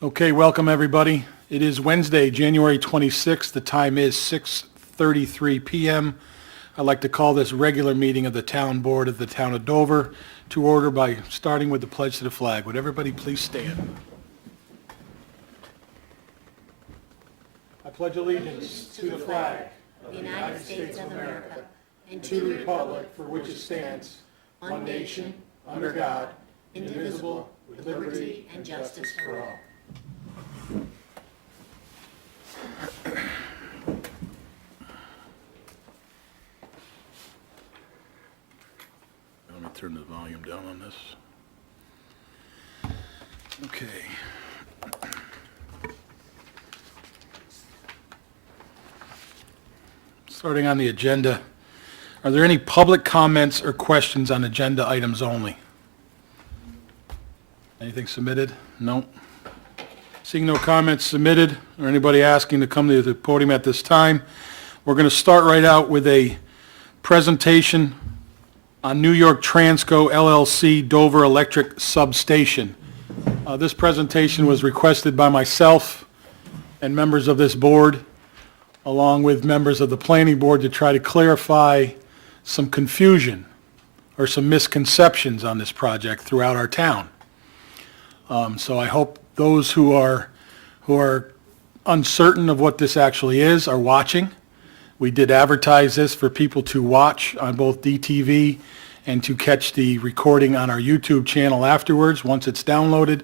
Okay, welcome everybody. It is Wednesday, January 26th. The time is 6:33 p.m. I'd like to call this regular meeting of the Town Board of the Town of Dover to order by starting with the pledge to the flag. Would everybody please stand? I pledge allegiance to the flag of the United States of America and to the republic for which it stands, one nation, under God, indivisible, with liberty and justice for all. Let me turn the volume down on this. Okay. Starting on the agenda, are there any public comments or questions on agenda items only? Anything submitted? No. Seeing no comments submitted or anybody asking to come to the podium at this time, we're going to start right out with a presentation on New York Transco LLC Dover Electric Substation. This presentation was requested by myself and members of this board, along with members of the planning board, to try to clarify some confusion or some misconceptions on this project throughout our town. So I hope those who are uncertain of what this actually is are watching. We did advertise this for people to watch on both DTV and to catch the recording on our YouTube channel afterwards once it's downloaded.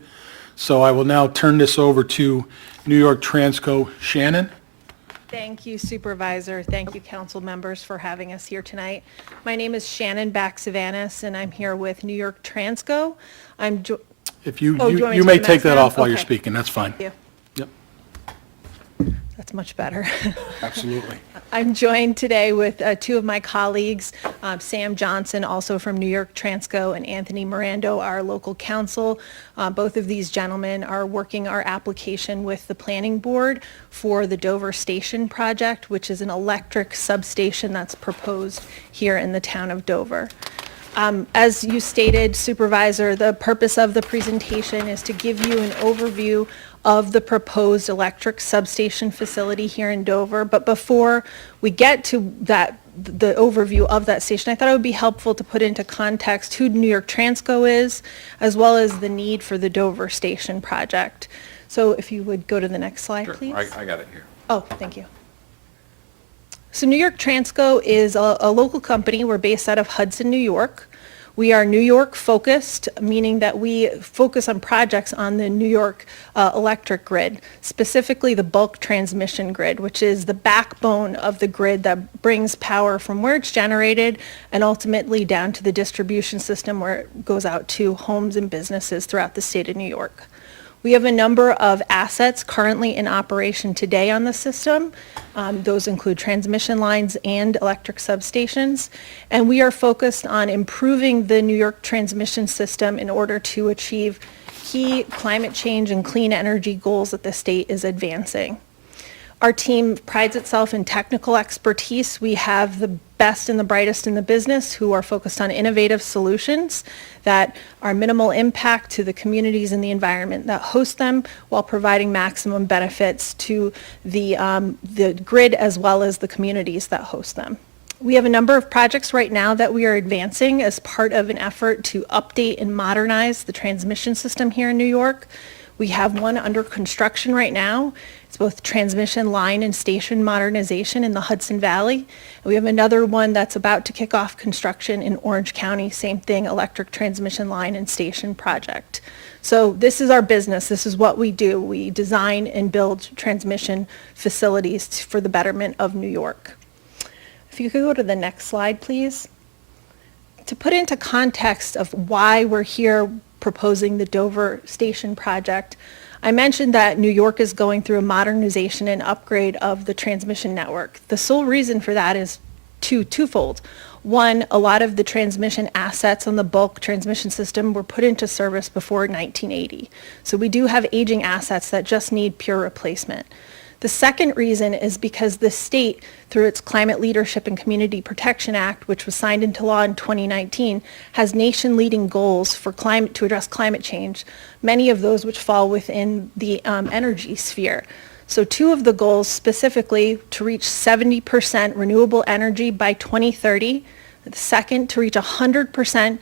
So I will now turn this over to New York Transco. Shannon? Thank you, Supervisor. Thank you, council members, for having us here tonight. My name is Shannon Baksavanis, and I'm here with New York Transco. If you you may take that off while you're speaking, that's fine. Thank you. Yep, That's much better. absolutely. I'm joined today with two of my colleagues, Sam Johnson, also from New York Transco, and Anthony Mirando, our local counsel. Both of these gentlemen are working our application with the planning board for the Dover Station project, which is an electric substation that's proposed here in the town of Dover. As you stated, Supervisor, the purpose of the presentation is to give you an overview of the proposed electric substation facility here in Dover. But before we get to that, the overview of that station, I thought it would be helpful to put into context who New York Transco is, as well as the need for the Dover Station project. So if you would go to the next slide, Sure. please. I got it here. Oh, thank you. So New York Transco is a local company. We're based out of Hudson, New York. We are New York focused, meaning that we focus on projects on the New York electric grid, specifically the bulk transmission grid, which is the backbone of the grid that brings power from where it's generated and ultimately down to the distribution system where it goes out to homes and businesses throughout the state of New York. We have a number of assets currently in operation today on the system. Those include transmission lines and electric substations. And we are focused on improving the New York transmission system in order to achieve key climate change and clean energy goals that the state is advancing. Our team prides itself in technical expertise. We have the best and the brightest in the business who are focused on innovative solutions that are minimal impact to the communities and the environment that host them, while providing maximum benefits to the grid as well as the communities that host them. We have a number of projects right now that we are advancing as part of an effort to update and modernize the transmission system here in New York. We have one under construction right now. It's both transmission line and station modernization in the Hudson Valley. And we have another one that's about to kick off construction in Orange County, same thing, electric transmission line and station project. So this is our business. This is what we do. We design and build transmission facilities for the betterment of New York. If you could go to the next slide, please. To put into context of why we're here proposing the Dover Station project, I mentioned that New York is going through a modernization and upgrade of the transmission network. The sole reason for that is twofold. One, a lot of the transmission assets on the bulk transmission system were put into service before 1980. So we do have aging assets that just need pure replacement. The second reason is because the state, through its Climate Leadership and Community Protection Act, which was signed into law in 2019, has nation-leading goals for to address climate change, many of those which fall within the energy sphere. So two of the goals specifically to reach 70% renewable energy by 2030, the second to reach 100%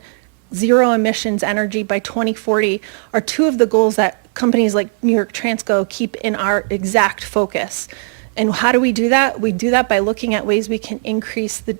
zero emissions energy by 2040 are two of the goals that companies like New York Transco keep in our exact focus. And how do we do that? We do that by looking at ways we can increase the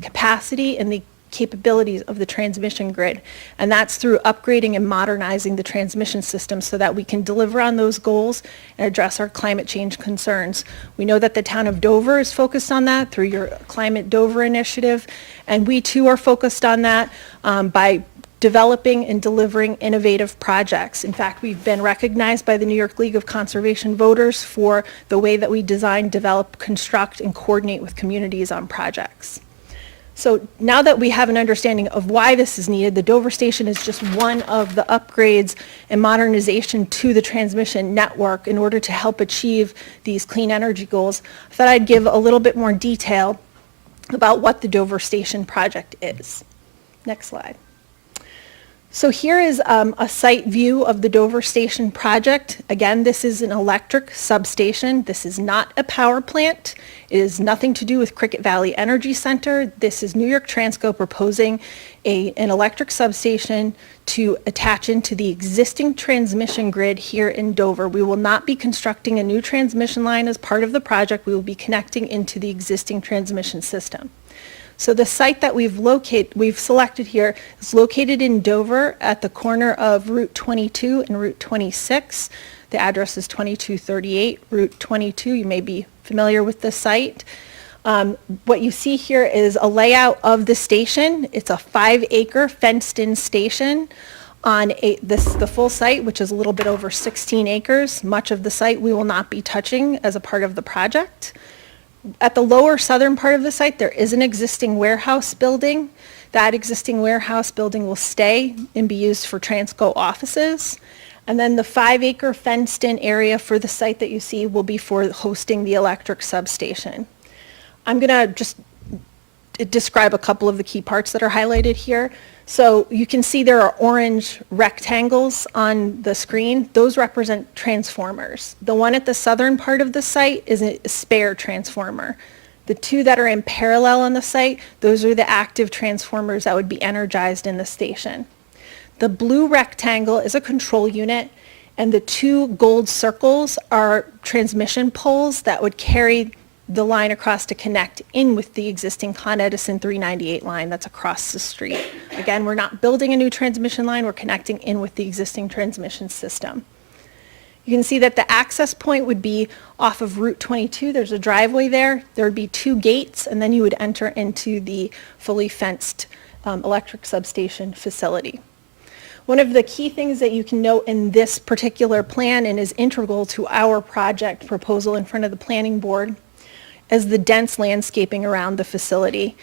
capacity and the capabilities of the transmission grid. And that's through upgrading and modernizing the transmission system so that we can deliver on those goals and address our climate change concerns. We know that the town of Dover is focused on that through your Climate Dover initiative, and we too are focused on that by developing and delivering innovative projects. In fact, we've been recognized by the New York League of Conservation Voters for the way that we design, develop, construct, and coordinate with communities on projects. So now that we have an understanding of why this is needed, the Dover Station is just one of the upgrades and modernization to the transmission network in order to help achieve these clean energy goals. I thought I'd give a little bit more detail about what the Dover Station project is. Next slide. So here is a site view of the Dover Station project. Again, this is an electric substation. This is not a power plant. It is nothing to do with Cricket Valley Energy Center. This is New York Transco proposing an electric substation to attach into the existing transmission grid here in Dover. We will not be constructing a new transmission line as part of the project. We will be connecting into the existing transmission system. So the site that we've selected here is located in Dover at the corner of Route 22 and Route 26. The address is 2238 Route 22. You may be familiar with the site. What you see here is a layout of the station. It's a 5-acre fenced-in station on the full site, which is a little bit over 16 acres. Much of the site we will not be touching as a part of the project. At the lower southern part of the site, there is an existing warehouse building. That existing warehouse building will stay and be used for Transco offices. And then the 5-acre fenced-in area for the site that you see will be for hosting the electric substation. I'm going to just describe a couple of the key parts that are highlighted here. So you can see there are orange rectangles on the screen. Those represent transformers. The one at the southern part of the site is a spare transformer. The two that are in parallel on the site, those are the active transformers that would be energized in the station. The blue rectangle is a control unit, and the two gold circles are transmission poles that would carry the line across to connect in with the existing Con Edison 398 line that's across the street. Again, we're not building a new transmission line, we're connecting in with the existing transmission system. You can see that the access point would be off of Route 22. There's a driveway there. There would be 2 gates, and then you would enter into the fully fenced electric substation facility. One of the key things that you can note in this particular plan and is integral to our project proposal in front of the planning board is the dense landscaping around the facility.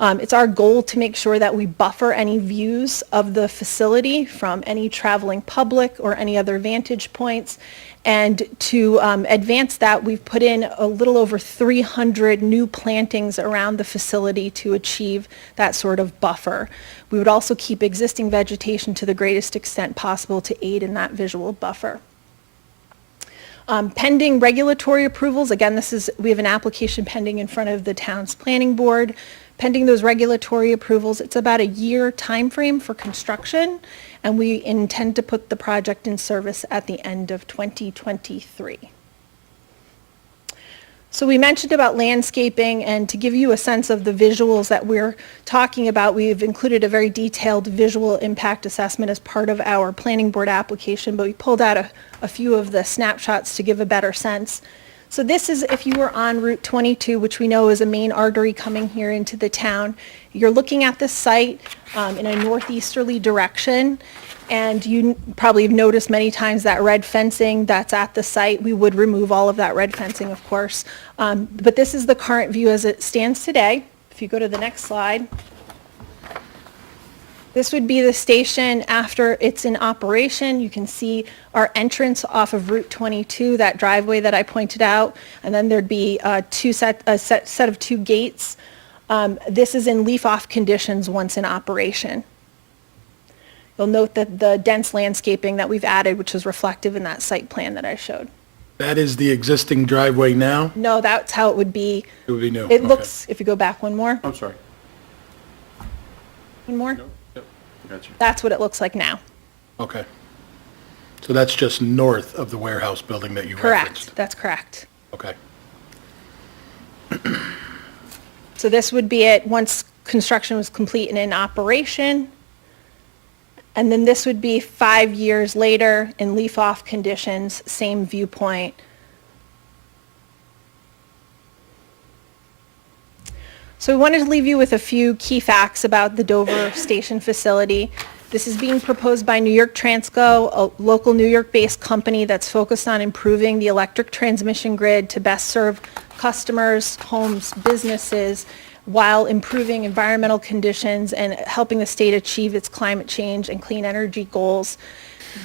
It's our goal to make sure that we buffer any views of the facility from any traveling public or any other vantage points. And to advance that, we've put in a little over 300 new plantings around the facility to achieve that sort of buffer. We would also keep existing vegetation to the greatest extent possible to aid in that visual buffer. Pending regulatory approvals, again, we have an application pending in front of the town's planning board. Pending those regulatory approvals, it's about a year time frame for construction, and we intend to put the project in service at the end of 2023. So we mentioned about landscaping, and to give you a sense of the visuals that we're talking about, we've included a very detailed visual impact assessment as part of our planning board application, but we pulled out a few of the snapshots to give a better sense. So this is if you were on Route 22, which we know is a main artery coming here into the town. You're looking at the site in a northeasterly direction, and you probably have noticed many times that red fencing that's at the site. We would remove all of that red fencing, of course. But this is the current view as it stands today. If you go to the next slide. This would be the station after it's in operation. You can see our entrance off of Route 22, that driveway that I pointed out, and then there'd be a set of two gates. This is in leaf-off conditions once in operation. You'll note that the dense landscaping that we've added, which is reflective in that site plan that I showed. That is the existing driveway now? No, that's how it would be. It would be new? It Okay. looks, if you go back one more, I'm sorry. one more, Yep, got you. that's what it looks like now. Okay. So that's just north of the warehouse building that you referenced? Correct, that's correct. Okay. So this would be it once construction was complete and in operation. And then this would be 5 years later in leaf-off conditions, same viewpoint. So we wanted to leave you with a few key facts about the Dover Station facility. This is being proposed by New York Transco, a local New York-based company that's focused on improving the electric transmission grid to best serve customers, homes, businesses, while improving environmental conditions and helping the state achieve its climate change and clean energy goals.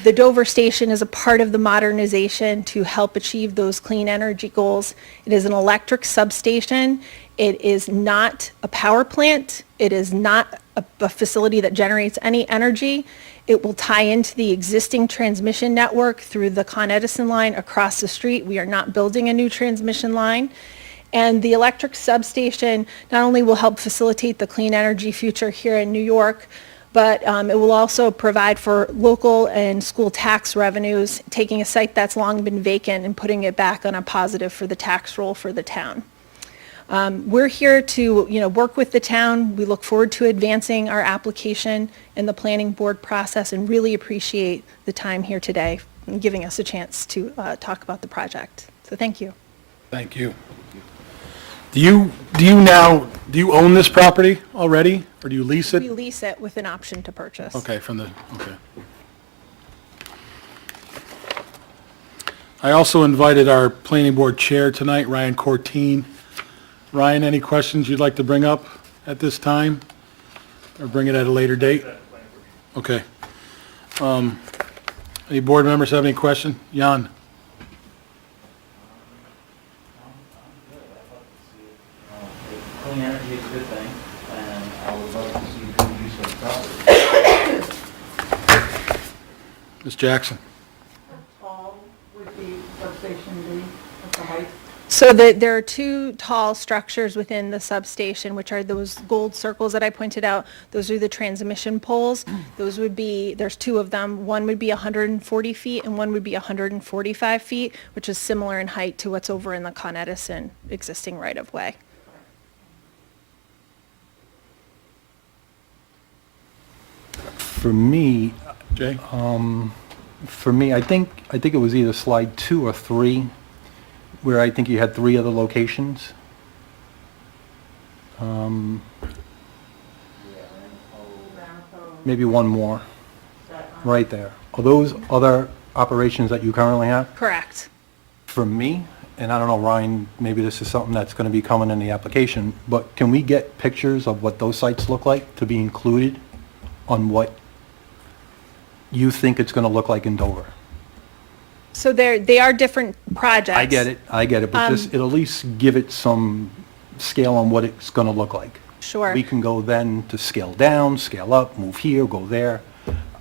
The Dover Station is a part of the modernization to help achieve those clean energy goals. It is an electric substation. It is not a power plant. It is not a facility that generates any energy. It will tie into the existing transmission network through the Con Edison line across the street. We are not building a new transmission line. And the electric substation not only will help facilitate the clean energy future here in New York, but it will also provide for local and school tax revenues, taking a site that's long been vacant and putting it back on a positive for the tax roll for the town. We're here to, work with the town. We look forward to advancing our application in the planning board process and really appreciate the time here today and giving us a chance to talk about the project. So thank you. Thank you. Do you own this property already, or do you lease We it? lease it with an option to purchase. Okay, okay. I also invited our planning board chair tonight, Ryan Cortine. Ryan, any questions you'd like to bring up at this time? Or bring it at a later date? Okay. Any board members have any question? Jan? Clean energy is a good thing, and I would love to see good use of the property. Ms. Jackson? How tall would the substation be at the height? So there are two tall structures within the substation, which are those gold circles that I pointed out. Those are the transmission poles. Those would be, there's two of them. One would be 140 feet and one would be 145 feet, which is similar in height to what's over in the Con Edison existing right-of-way. For me, Jay? I think it was either slide 2 or 3, where I think you had 3 other locations. Maybe one more, right there. Are those other operations that you currently have? Correct. For me, and I don't know, Ryan, maybe this is something that's going to be coming in the application, but can we get pictures of what those sites look like to be included on what you think it's going to look like in Dover? So they are different projects. I get it, but just, it'll at least give it some scale on what it's gonna look like. Sure. We can go then to scale down, scale up, move here, go there.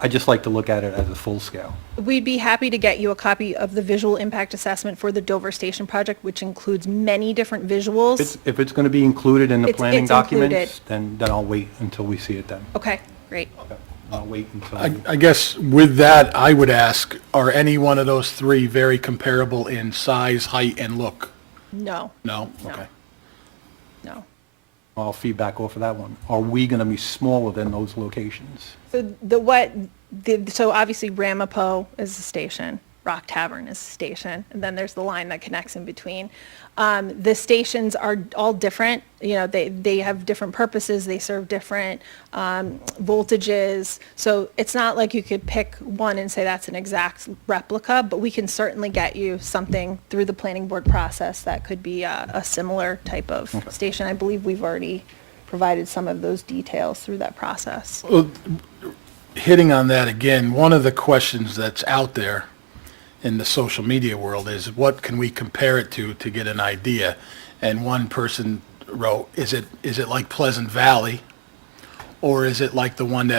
I just like to look at it as a full scale. We'd be happy to get you a copy of the visual impact assessment for the Dover Station project, which includes many different visuals. If it's gonna be included in the It's planning included. documents, then I'll wait until we see it then. Okay, great. I'll wait until. I guess with that, I would ask, are any one of those three very comparable in size, height, and look? No, No? No. Okay. no. I'll feedback off of that one. Are we gonna be smaller than those locations? So obviously Ramapo is the station, Rock Tavern is the station, and then there's the line that connects in between. The stations are all different, they have different purposes, they serve different voltages. So it's not like you could pick one and say that's an exact replica, but we can certainly get you something through the planning board process that could be a similar type of station. I believe we've already provided some of those details through that process. Well, hitting on that again, one of the questions that's out there in the social media world is what can we compare it to get an idea? And one person wrote, is it like Pleasant Valley? Or is it like one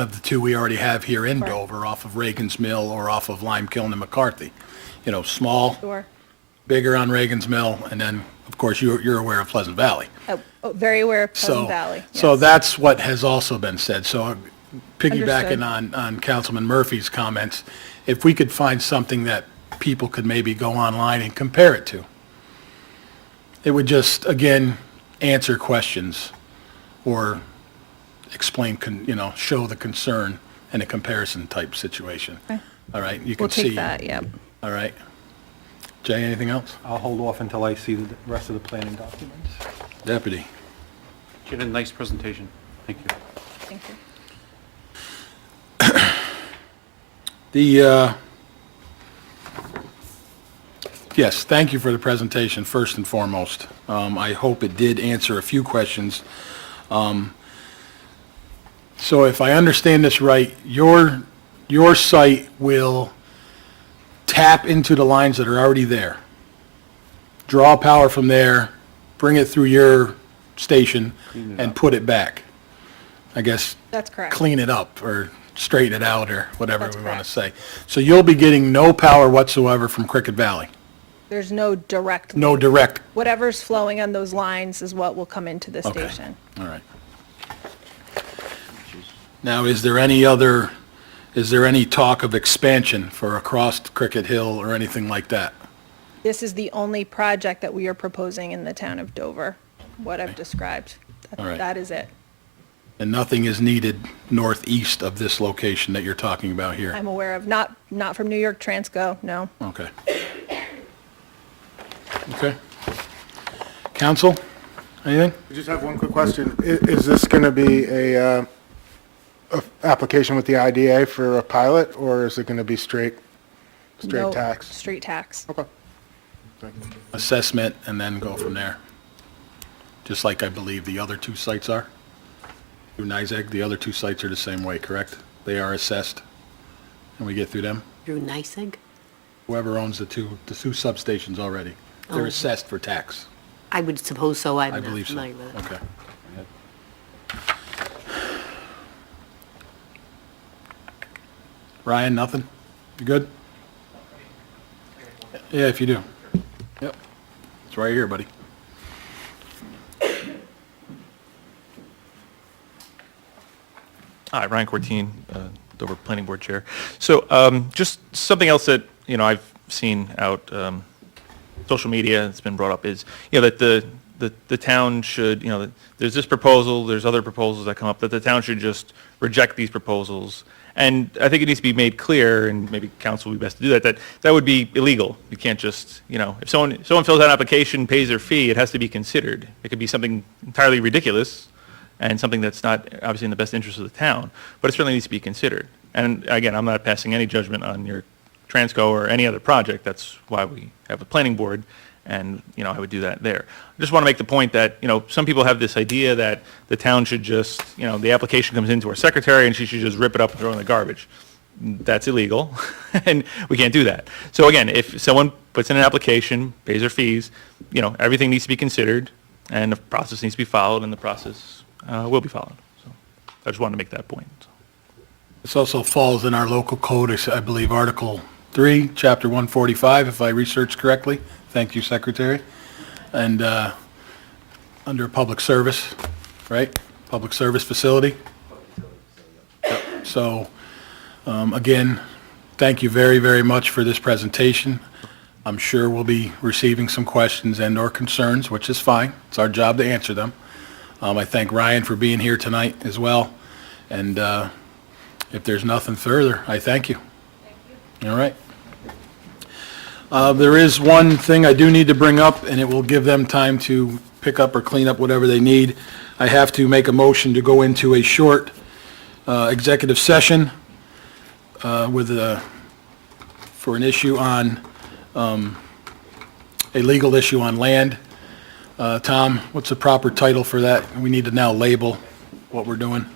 of the two we already have here in Right. Dover, off of Reagan's Mill or off of Lime Kiln and McCarthy? You know, small, Sure. bigger on Reagan's Mill, and then, of course, you're aware of Pleasant Valley. Very aware of So, Pleasant Valley. so yes. that's what has also been said. So piggybacking Understood. on Councilman Murphy's comments, if we could find something that people could maybe go online and compare it to, it would just, again, answer questions or explain, show the concern in a comparison type situation. Okay. All right, you We'll can see. take that, yep. All right. Jay, anything else? I'll hold off until I see the rest of the planning documents. Deputy. You did a nice presentation. Thank you. Thank you. Yes, thank you for the presentation, first and foremost. I hope it did answer a few questions. So if I understand this right, your site will tap into the lines that are already there, draw power from there, bring it through your station, and put it back. I guess That's correct. clean it up or straighten it out or whatever That's we want to say. correct. So you'll be getting no power whatsoever from Cricket Valley? There's no direct. No direct? Whatever's flowing on those lines is what will come into the Okay. station. All right. Now, is there any talk of expansion for across Cricket Hill or anything like that? This is the only project that we are proposing in the town of Dover, what I've described. All right. That is it. And nothing is needed northeast of this location that you're talking about here? I'm aware of, not from New York Transco, no. Okay. Okay. Counsel, anything? I just have one quick question. Is this going to be a application with the IDA for a pilot, or is it going to be straight No, tax? Straight tax. Okay. Thank you. Assessment and then go from there? Just like I believe the other two sites are? Through NYSEG, the other two sites are the same way, correct? They are assessed, and we get through them? Through NYSEG? Whoever owns the two substations already, they're Oh. assessed for tax. I would suppose so. I'm I not believe so. familiar with it. Okay. Ryan, nothing? You good? Yeah, if you do. Yep. It's right here, buddy. Hi, Ryan Cortine, Dover Planning Board Chair. So just something else that, I've seen out, social media, it's been brought up, is, that the town should, that there's this proposal, there's other proposals that come up, that the town should just reject these proposals. And I think it needs to be made clear, and maybe council would be best to do that, that would be illegal. You can't just, if someone fills out an application, pays their fee, it has to be considered. It could be something entirely ridiculous, and something that's not obviously in the best interest of the town, but it certainly needs to be considered. And again, I'm not passing any judgment on your Transco or any other project. That's why we have a planning board, and, I would do that there. I just want to make the point that, some people have this idea that the town should just, the application comes into our secretary and she should just rip it up and throw it in the garbage. That's illegal, and we can't do that. So again, if someone puts in an application, pays their fees, everything needs to be considered, and the process needs to be followed, and the process will be followed. So I just wanted to make that point. This also falls in our local code, I believe, Article 3, Chapter 145, if I researched correctly. Thank you, Secretary. And under public service, right? Public service facility. Yep. So, again, thank you very, very much for this presentation. I'm sure we'll be receiving some questions and/or concerns, which is fine. It's our job to answer them. I thank Ryan for being here tonight as well. And if there's nothing further, I thank you. Thank you. All right. There is one thing I do need to bring up, and it will give them time to pick up or clean up whatever they need. I have to make a motion to go into a short executive session for an issue on, a legal issue on land. Tom, what's the proper title for that? We need to now label what we're doing.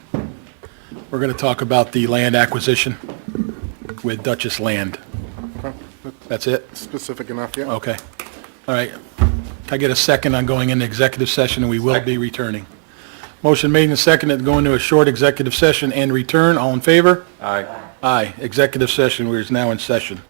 We're going to talk about the land acquisition with Duchess Land. Okay. That's it? Specific enough, yeah. Okay. All right. Can I get a second on going into executive session, and we will be returning? Motion made and seconded to go into a short executive session and return. All in favor? Aye. Aye. Executive session, we're now in session.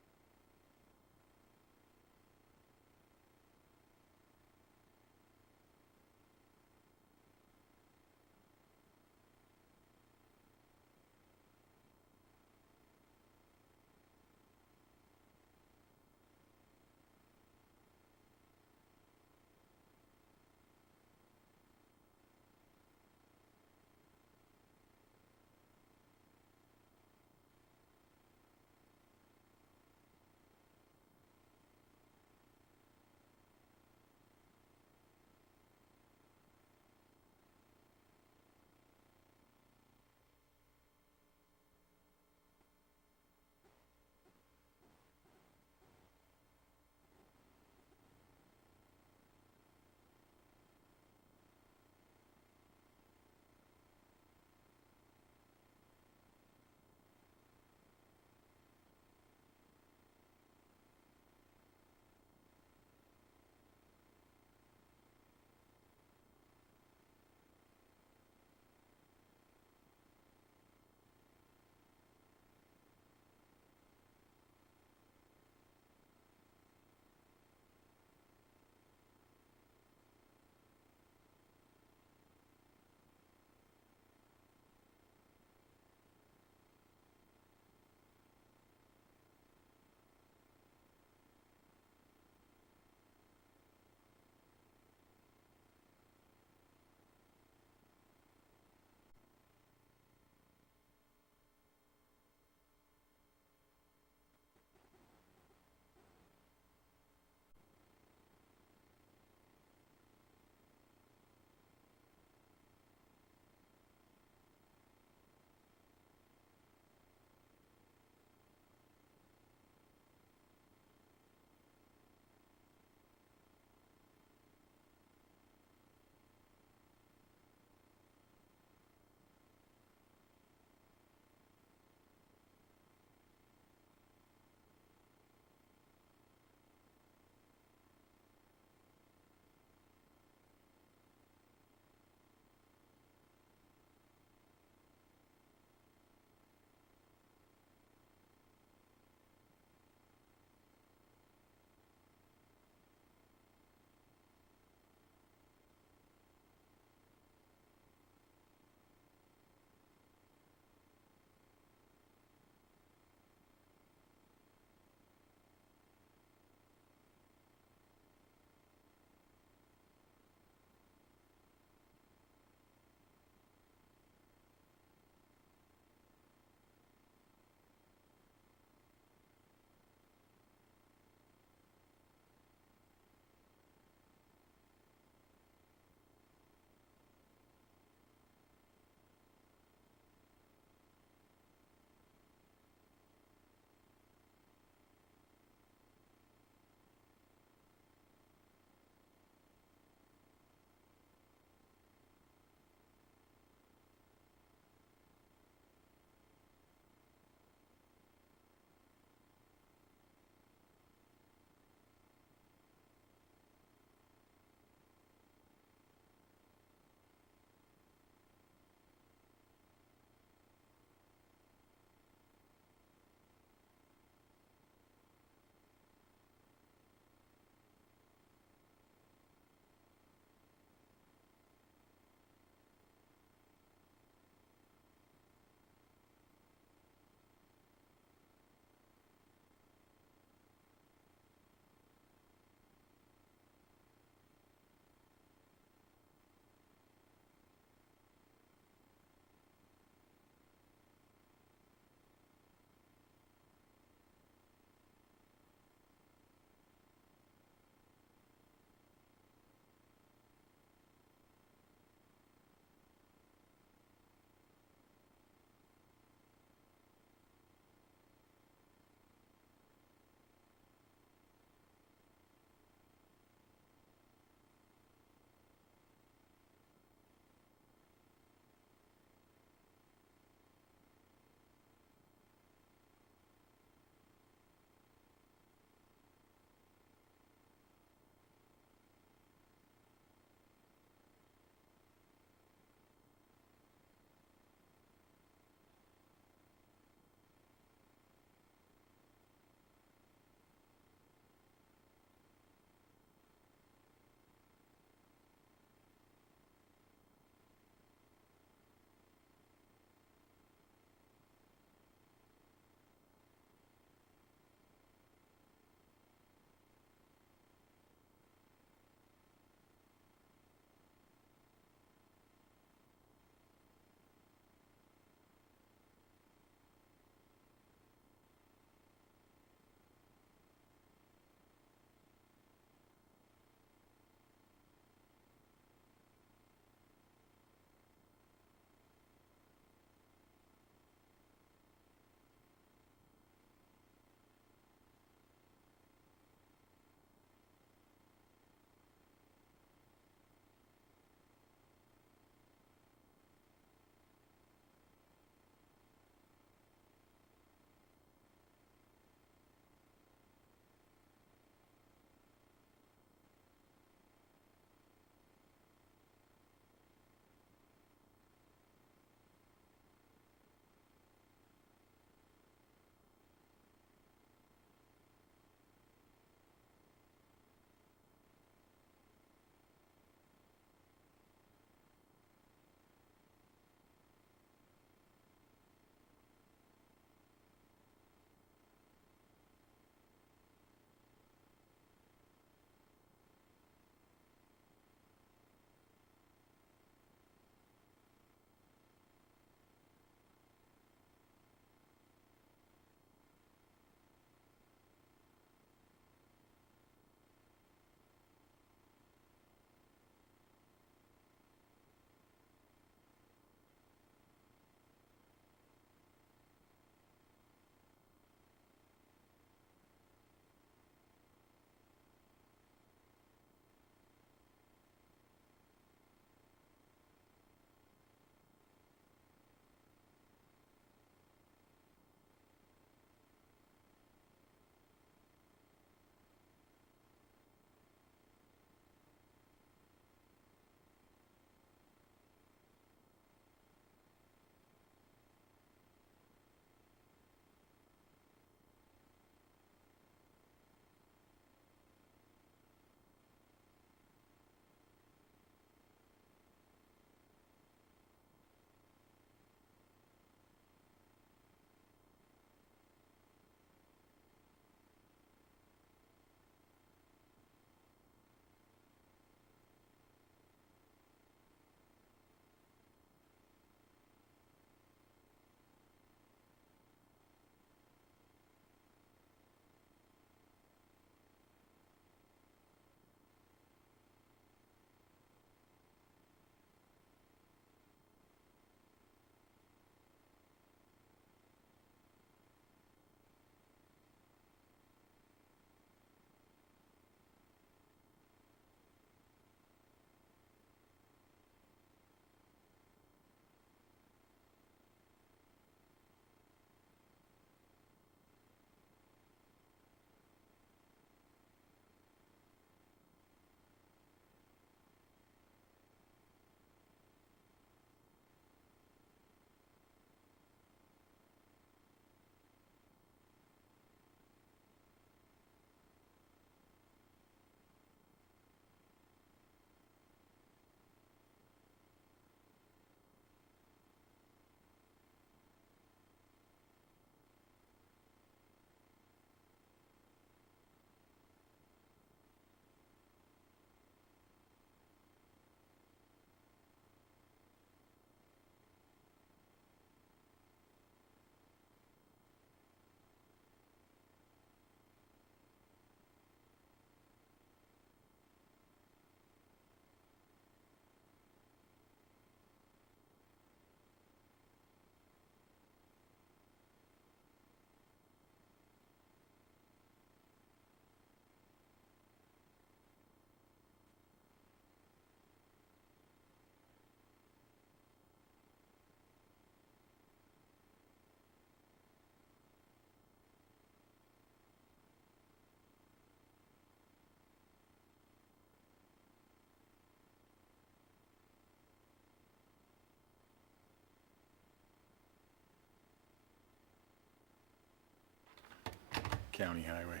County highway.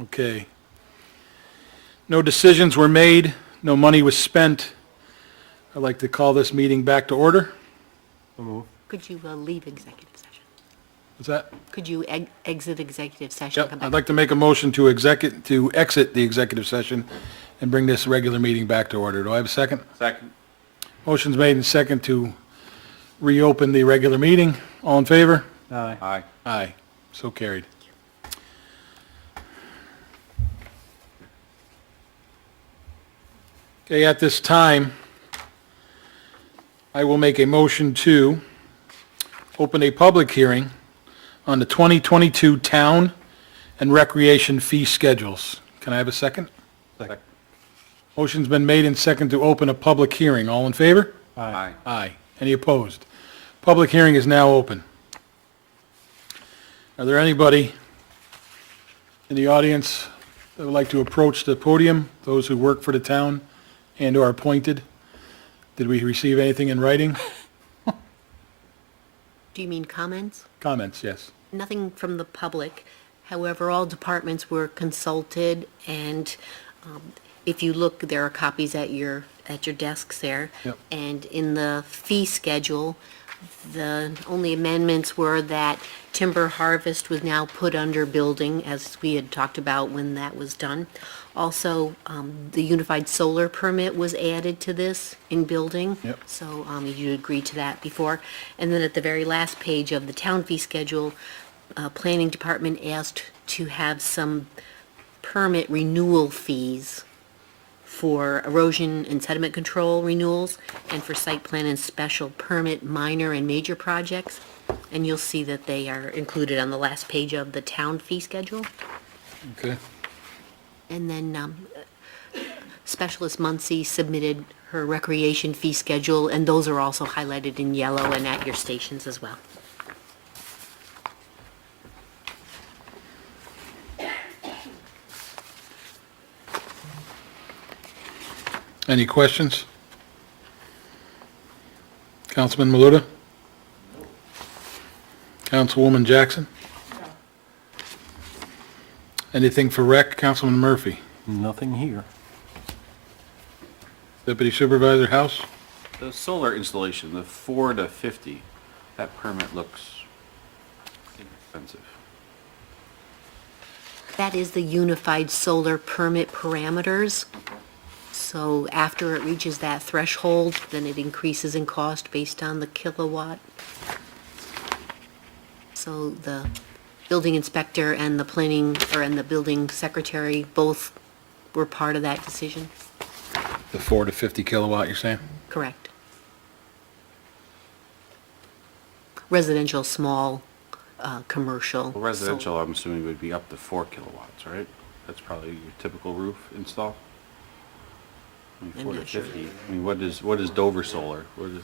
Okay. No decisions were made, no money was spent. I'd like to call this meeting back to order. Could you leave executive session? What's that? Could you exit executive session? Yep, come back? I'd like to make a motion to exit the executive session and bring this regular meeting back to order. Do I have a second? Second. Motion's made and second to reopen the regular meeting. All in favor? Aye. Aye. So carried. Okay, at this time, I will make a motion to open a public hearing on the 2022 town and recreation fee schedules. Can I have a second? Second. Motion's been made and second to open a public hearing. All in favor? Aye. Aye. Any opposed? Public hearing is now open. Are there anybody in the audience that would like to approach the podium, those who work for the town and are appointed? Did we receive anything in writing? Do you mean comments? Comments, yes. Nothing from the public. However, all departments were consulted, and if you look, there are copies at your desks there. Yep. And in the fee schedule, the only amendments were that timber harvest was now put under building, as we had talked about when that was done. Also, the unified solar permit was added to this in building. Yep. So you agreed to that before. And then at the very last page of the town fee schedule, planning department asked to have some permit renewal fees for erosion and sediment control renewals and for site plan and special permit minor and major projects. And you'll see that they are included on the last page of the town fee schedule. Okay. And then Specialist Muncie submitted her recreation fee schedule, and those are also highlighted in yellow and at your stations as well. Any questions? Councilman Maluta? Councilwoman Jackson? Anything for rec, Councilman Murphy? Nothing here. Deputy Supervisor House? The solar installation, the 4 to 50, that permit looks expensive. That is the unified solar permit parameters. So after it reaches that threshold, then it increases in cost based on the kilowatt. So the building inspector and the planning, and the building secretary, both were part of that decision. The 4 to 50 kilowatt, you're saying? Correct. Residential, small, commercial. Well, residential, I'm assuming would be up to 4 kilowatts, right? That's probably your typical roof install? I mean, I'm 4 to not sure. 50. I mean, what is Dover Solar? What is,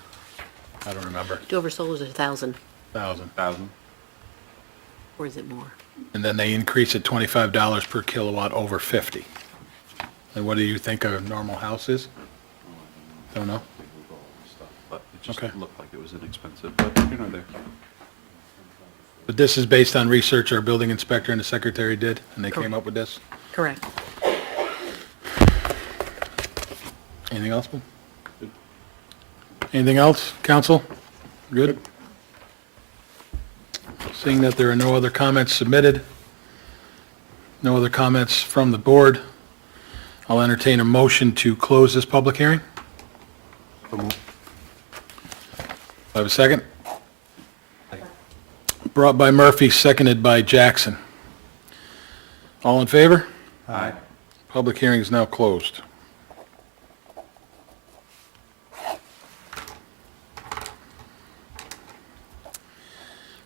I don't remember. Dover Solar's 1,000, 1,000. 1,000? or is it more? And then they increase it $25 per kilowatt over 50. And what do you think a normal house is? Don't know. But it just Okay. looked like it was inexpensive, but you know, there. But this is based on research our building inspector and the secretary did, and they came Correct. up with this? Correct. Anything else? Bill? Anything else, council? Good? Seeing that there are no other comments submitted, no other comments from the board, I'll entertain a motion to close this public hearing. I have a second? Brought by Murphy, seconded by Jackson. All in favor? Aye. Public hearing is now closed.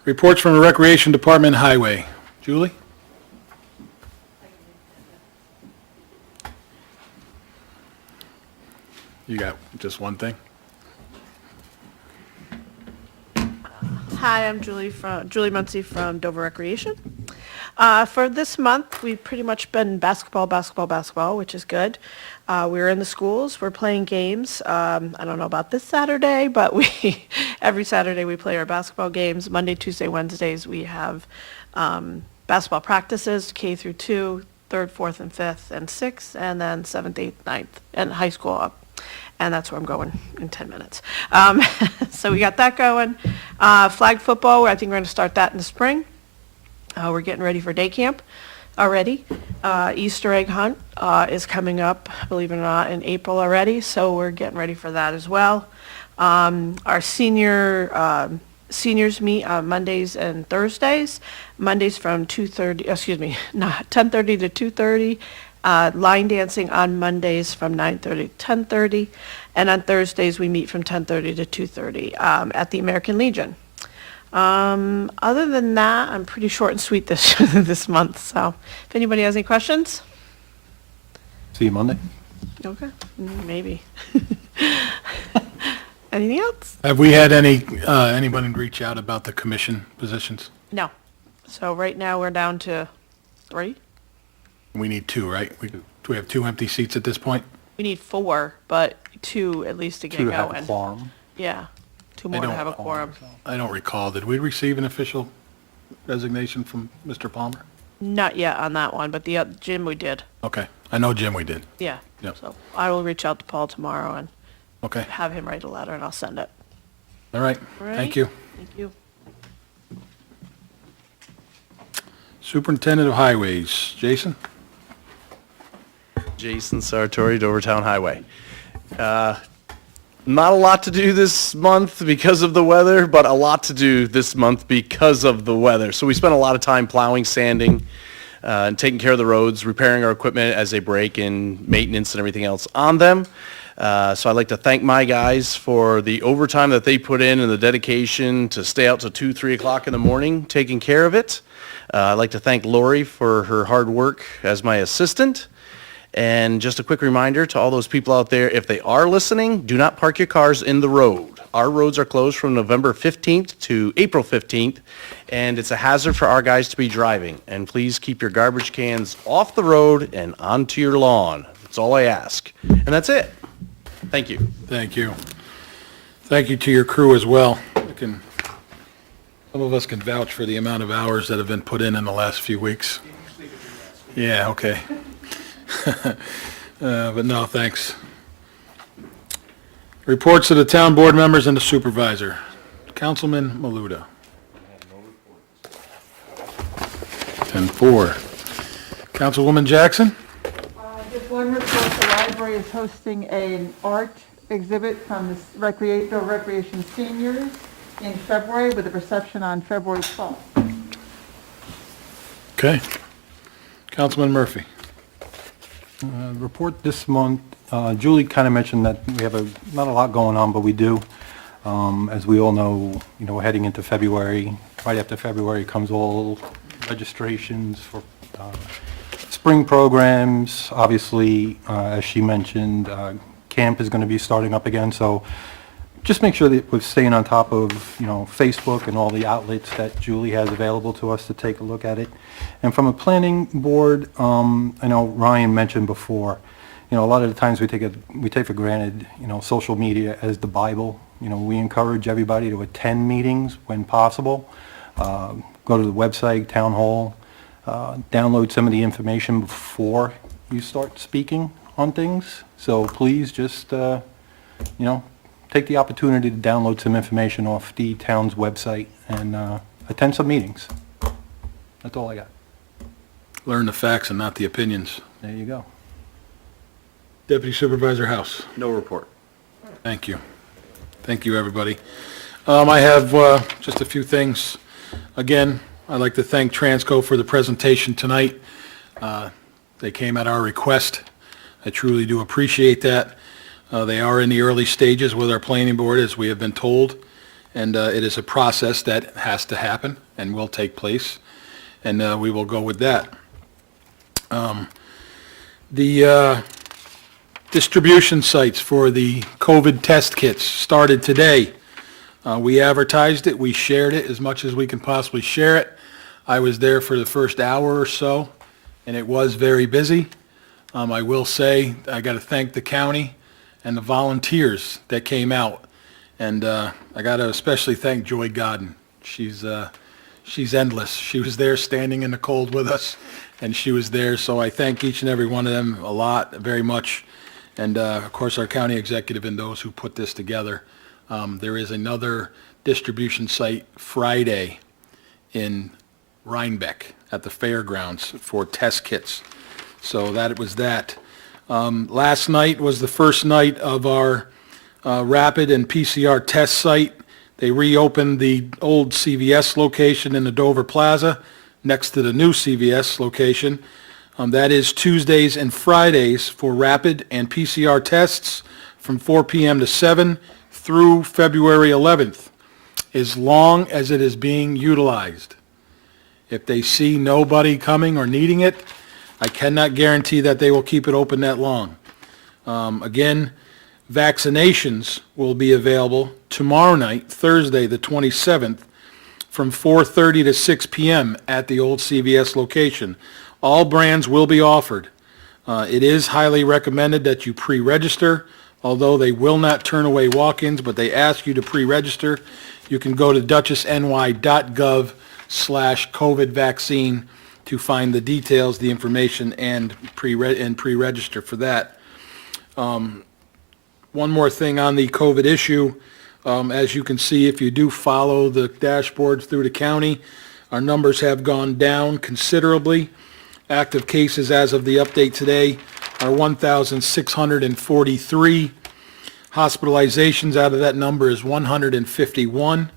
Reports from the Recreation Department Highway. Julie? You got just one thing? Hi, I'm Julie Muncie from Dover Recreation. For this month, we've pretty much been basketball, which is good. We're in the schools, we're playing games. I don't know about this Saturday, but every Saturday we play our basketball games. Monday, Tuesday, Wednesdays, we have basketball practices, K through 2, 3rd, 4th, and 5th, and 6th, and then 7th, 8th, 9th, and high school up. And that's where I'm going in 10 minutes. So we got that going. Flag football, I think we're going to start that in the spring. We're getting ready for day camp already. Easter egg hunt is coming up, believe it or not, in April already, so we're getting ready for that as well. Our seniors meet on Mondays and Thursdays. Mondays from 10:30 to 2:30. Line dancing on Mondays from 9:30 to 10:30. And on Thursdays, we meet from 10:30 to 2:30 at the American Legion. Other than that, I'm pretty short and sweet this this month. So if anybody has any questions, See you Monday. okay, maybe. Anything else? Have we had anybody reach out about the commission positions? No. So right now we're down to 3. We need 2, right? Do we have 2 empty seats at this point? We need 4, but 2 at least to get To going. have a quorum. Yeah, 2 more to don't- have a quorum. I don't recall. Did we receive an official resignation from Mr. Palmer? Not yet on that one, but the Jim we did. Okay. I know Jim, we did. Yeah. Yep. So I will reach out to Paul tomorrow and Okay. have him write a letter and I'll send it. All right. All right? Thank you. Thank you. Superintendent of Highways, Jason? Jason Sartori, Dovertown Highway. Not a lot to do this month because of the weather, but a lot to do this month because of the weather. So we spent a lot of time plowing, sanding, and taking care of the roads, repairing our equipment as they break, and maintenance and everything else on them. So I'd like to thank my guys for the overtime that they put in and the dedication to stay out till 2, 3 o'clock in the morning taking care of it. I'd like to thank Lori for her hard work as my assistant. And just a quick reminder to all those people out there, if they are listening, do not park your cars in the road. Our roads are closed from November 15th to April 15th, and it's a hazard for our guys to be driving. And please keep your garbage cans off the road and onto your lawn. That's all I ask. And that's it. Thank you. Thank you. Thank you to your crew as well. Some of us can vouch for the amount of hours that have been put in the last few weeks. Yeah, okay. But no, thanks. Reports of the town board members and the supervisor. Councilman Maluda. 10-4. Councilwoman Jackson? Just one report, the library is hosting an art exhibit from the recreation seniors in February with a reception on February 12th. Okay. Councilman Murphy. Report this month, Julie kind of mentioned that we have not a lot going on, but we do. As we all know, we're heading into February. Right after February comes all registrations for spring programs. Obviously, as she mentioned, camp is going to be starting up again, so just make sure that we're staying on top of, Facebook and all the outlets that Julie has available to us to take a look at it. And from a planning board, I know Ryan mentioned before, a lot of the times we take for granted, social media as the Bible. We encourage everybody to attend meetings when possible. Go to the website, town hall, download some of the information before you start speaking on things. So please just, take the opportunity to download some information off the town's website and attend some meetings. That's all I got. Learn the facts and not the opinions. There you go. Deputy Supervisor House. No report. Thank you. Thank you, everybody. I have just a few things. Again, I'd like to thank Transco for the presentation tonight. They came at our request. I truly do appreciate that. They are in the early stages with our planning board, as we have been told, and it is a process that has to happen and will take place, and we will go with that. The distribution sites for the COVID test kits started today. We advertised it, we shared it as much as we can possibly share it. I was there for the first hour or so, and it was very busy. I will say, I got to thank the county and the volunteers that came out. And I got to especially thank Joy Godden. She's endless. She was there standing in the cold with us, and she was there. So I thank each and every one of them a lot, very much. And of course, our county executive and those who put this together. There is another distribution site Friday in Rhinebeck at the fairgrounds for test kits. So that was that. Last night was the first night of our rapid and PCR test site. They reopened the old CVS location in the Dover Plaza next to the new CVS location. That is Tuesdays and Fridays for rapid and PCR tests from 4 p.m. to 7 through February 11th, as long as it is being utilized. If they see nobody coming or needing it, I cannot guarantee that they will keep it open that long. Again, vaccinations will be available tomorrow night, Thursday, the 27th, from 4:30 to 6 p.m. at the old CVS location. All brands will be offered. It is highly recommended that you pre-register, although they will not turn away walk-ins, but they ask you to pre-register. You can go to dutchessny.gov/COVID vaccine to find the details, the information, and pre-register for that. One more thing on the COVID issue. As you can see, if you do follow the dashboards through the county, our numbers have gone down considerably. Active cases as of the update today are 1,643. Hospitalizations out of that number is 151.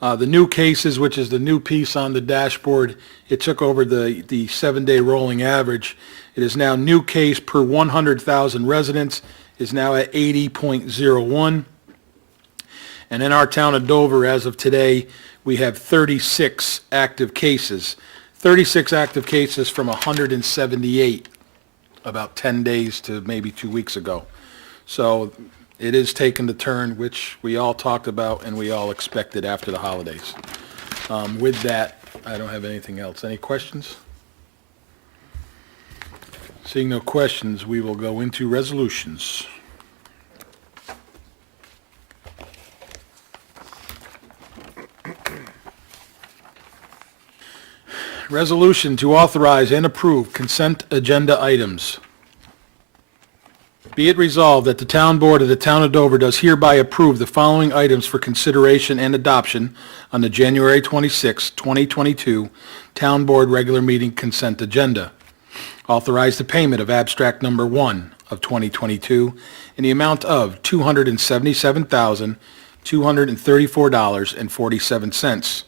The new cases, which is the new piece on the dashboard, it took over the 7-day rolling average. It is now new case per 100,000 residents is now at 80.01. And in our town of Dover, as of today, we have 36 active cases. 36 active cases from 178 about 10 days to maybe 2 weeks ago. So it is taking the turn, which we all talked about and we all expected after the holidays. With that, I don't have anything else. Any questions? Seeing no questions, we will go into resolutions. Resolution to authorize and approve consent agenda items. Be it resolved that the Town Board of the Town of Dover does hereby approve the following items for consideration and adoption on the January 26, 2022 Town Board Regular Meeting Consent Agenda. Authorize the payment of abstract number 1 of 2022 in the amount of $277,234.47.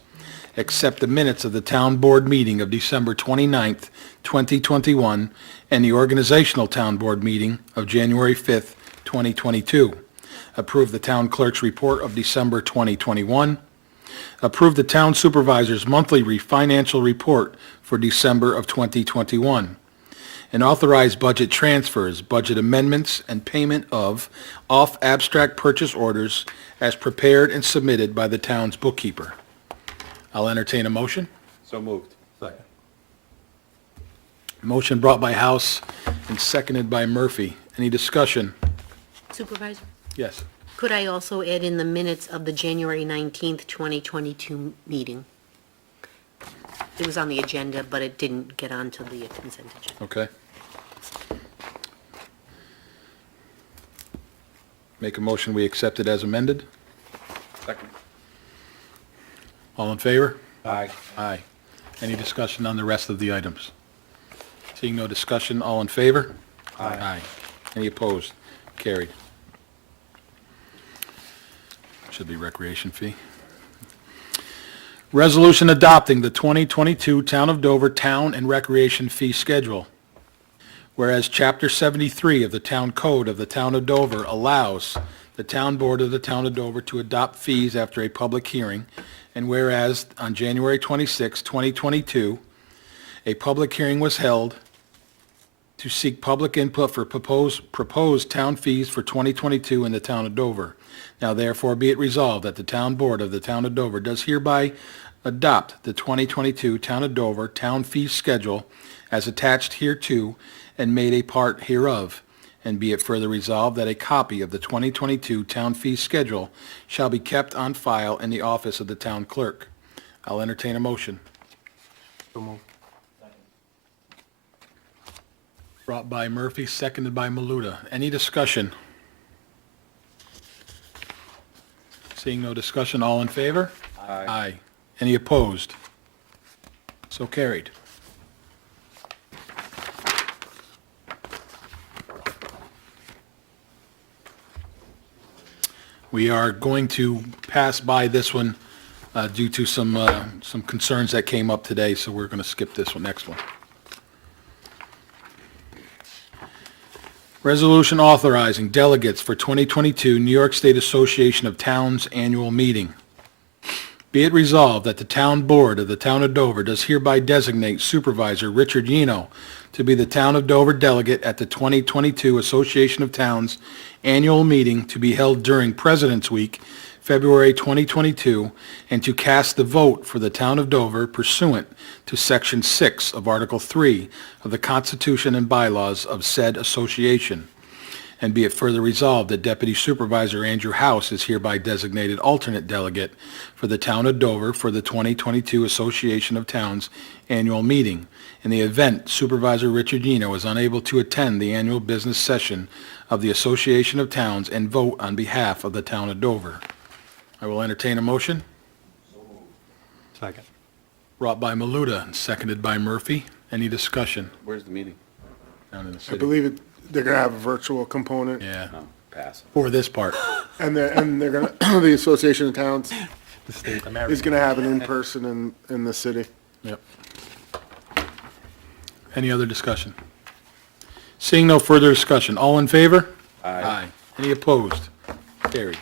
Accept the minutes of the Town Board meeting of December 29th, 2021, and the Organizational Town Board meeting of January 5th, 2022. Approve the Town Clerk's report of December 2021. Approve the Town Supervisor's monthly financial report for December of 2021. And authorize budget transfers, budget amendments, and payment of off-abstract purchase orders as prepared and submitted by the town's bookkeeper. I'll entertain a motion. So moved. Second. Motion brought by House and seconded by Murphy. Any discussion? Supervisor, Yes. could I also add in the minutes of the January 19th, 2022 meeting? It was on the agenda, but it didn't get onto the consent agenda. Okay. Make a motion, we accept it as amended. Second. All in favor? Aye. Aye. Any discussion on the rest of the items? Seeing no discussion, all in favor? Aye. Any opposed? Carried. Should be recreation fee. Resolution adopting the 2022 Town of Dover Town and Recreation Fee Schedule. Whereas Chapter 73 of the Town Code of the Town of Dover allows the Town Board of the Town of Dover to adopt fees after a public hearing, and whereas on January 26, 2022, a public hearing was held to seek public input for proposed town fees for 2022 in the Town of Dover. Now therefore be it resolved that the Town Board of the Town of Dover does hereby adopt the 2022 Town of Dover Town Fee Schedule as attached hereto and made a part hereof. And be it further resolved that a copy of the 2022 Town Fee Schedule shall be kept on file in the office of the town clerk. I'll entertain a motion. Brought by Murphy, seconded by Maluta. Any discussion? Seeing no discussion, all in favor? Aye. Any opposed? So carried. We are going to pass by this one due to some concerns that came up today, so we're going to skip this one, next one. Resolution authorizing delegates for 2022 New York State Association of Towns Annual Meeting. Be it resolved that the Town Board of the Town of Dover does hereby designate Supervisor Richard Yeno to be the Town of Dover delegate at the 2022 Association of Towns Annual Meeting to be held during President's Week, February 2022, and to cast the vote for the Town of Dover pursuant to Section 6 of Article 3 of the Constitution and bylaws of said association. And be it further resolved that Deputy Supervisor Andrew House is hereby designated alternate delegate for the Town of Dover for the 2022 Association of Towns Annual Meeting. In the event Supervisor Richard Yeno is unable to attend the annual business session of the Association of Towns and vote on behalf of the Town of Dover. I will entertain a motion. Second. Brought by Maluta and seconded by Murphy. Any discussion? Where's the meeting? Down in the I city. believe they're going to have a virtual component. Yeah, No, pass. for this part. And they're going to, the Association of Towns The state of is America. going to have it in person in the city. Yep. Any other discussion? Seeing no further discussion, all in favor? Aye. Any opposed? Carried.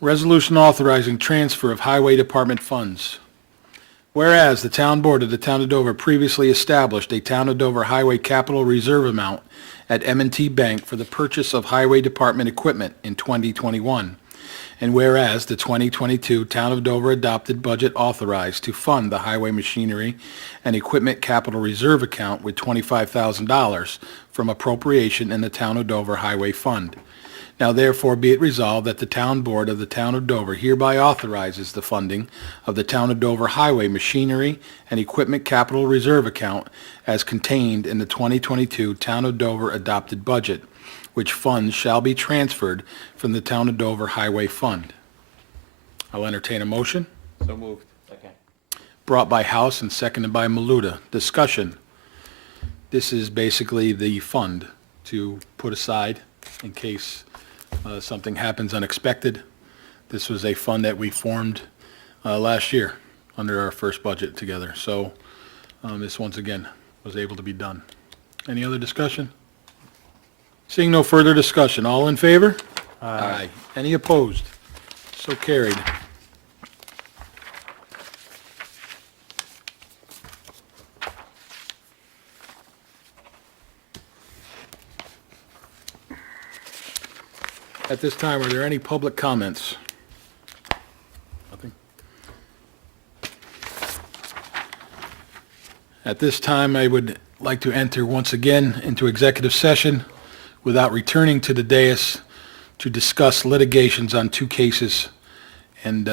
Resolution authorizing transfer of Highway Department funds. Whereas the Town Board of the Town of Dover previously established a Town of Dover Highway Capital Reserve amount at M&T Bank for the purchase of Highway Department equipment in 2021. And whereas the 2022 Town of Dover adopted budget authorized to fund the highway machinery and equipment capital reserve account with $25,000 from appropriation in the Town of Dover Highway Fund. Now therefore be it resolved that the Town Board of the Town of Dover hereby authorizes the funding of the Town of Dover Highway Machinery and Equipment Capital Reserve Account as contained in the 2022 Town of Dover adopted budget, which funds shall be transferred from the Town of Dover Highway Fund. I'll entertain a motion. So moved. Second. Brought by House and seconded by Maluta. Discussion. This is basically the fund to put aside in case something happens unexpected. This was a fund that we formed last year under our first budget together. So this once again was able to be done. Any other discussion? Seeing no further discussion, all in favor? Aye. Any opposed? So carried. At this time, are there any public comments? Nothing. At this time, I would like to enter once again into executive session without returning to the dais to discuss litigations on two cases. And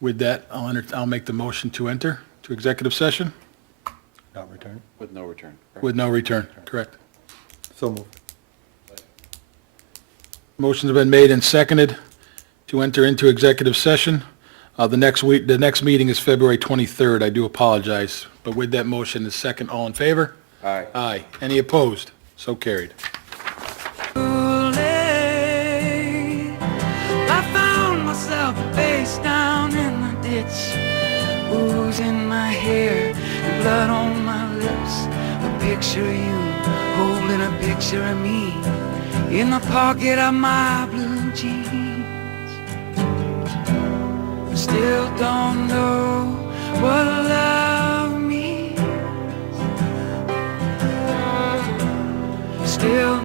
with that, I'll make the motion to enter to executive session Not return. With no return. correct? with no return, correct? So moved. Motion's been made and seconded to enter into executive session. The next meeting is February 23rd. I do apologize. But with that motion is second, all in favor? Aye. Aye. Any opposed? So carried. I found myself face down in the ditch, ooze in my hair and blood on my lips. A picture of you holding a picture of me in the pocket of my blue jeans. Still don't know